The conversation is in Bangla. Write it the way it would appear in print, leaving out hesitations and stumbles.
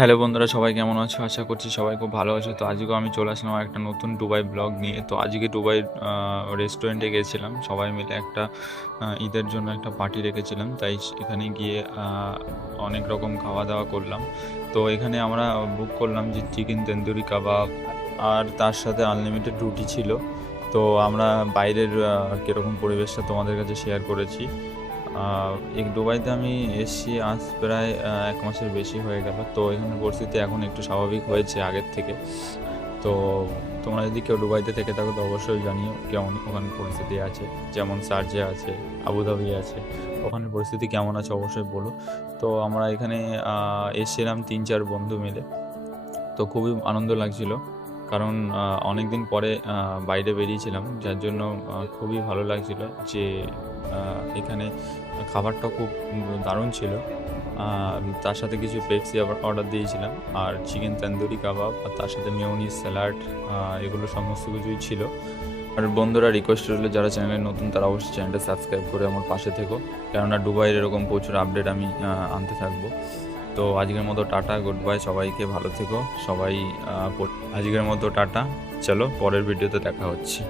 হ্যালো বন্ধুরা, সবাই কেমন আছো? আশা করছি সবাই খুব ভালো আছো। তো আজকেও আমি চলে আসলাম একটা নতুন দুবাই ব্লগ নিয়ে। তো আজকে দুবাই রেস্টুরেন্টে গেছিলাম। সবাই মিলে একটা ঈদের জন্য একটা পার্টি রেখেছিলাম। তাই এখানে গিয়ে অনেক রকম খাওয়া-দাওয়া করলাম। তো এখানে আমরা বুক করলাম যে চিকেন তন্দুরি কাবাব, আর তার সাথে আনলিমিটেড রুটি ছিল। তো আমরা বাইরের কীরকম পরিবেশটা তোমাদের কাছে শেয়ার করেছি। আ এই দুবাইতে আমি এসেছি আজ প্রায় ১ মাসের বেশি হয়ে গেল। তো এখানের পরিস্থিতি এখন একটু স্বাভাবিক হয়েছে আগের থেকে। তো তোমরা যদি কেউ দুবাইতে থেকে থাকো তো অবশ্যই জানিও কেমন ওখানে পরিস্থিতি আছে। যেমন শারজাহ আছে, আবুধাবি আছে। ওখানের পরিস্থিতি কেমন আছে অবশ্যই বলো। তো আমরা এখানে এসেছিলাম ৩-৪ বন্ধু মিলে। তো খুবই আনন্দ লাগছিল। কারণ অনেকদিন পরে বাইরে বেরিয়েছিলাম, যার জন্য খুবই ভালো লাগছিল যে এখানে খাবারটাও খুব দারুণ ছিল। তার সাথে কিছু পেপসি আবার অর্ডার দিয়েছিলাম, আর চিকেন তন্দুরি কাবাব, আর তার সাথে মেয়োনিজ, স্যালাড, এগুলো সমস্ত কিছুই ছিল। আর বন্ধুরা, রিকোয়েস্ট রইলো যারা চ্যানেলে নতুন তারা অবশ্যই চ্যানেলটা সাবস্ক্রাইব করে আমার পাশে থেকো। কেননা দুবাইয়ের এরকম প্রচুর আপডেট আমি আনতে থাকবো। তো আজকের মতো টাটা, গুড বাই, সবাইকে ভালো থেকো। সবাই আজকের মতো টাটা, চলো পরের ভিডিওতে দেখা হচ্ছে।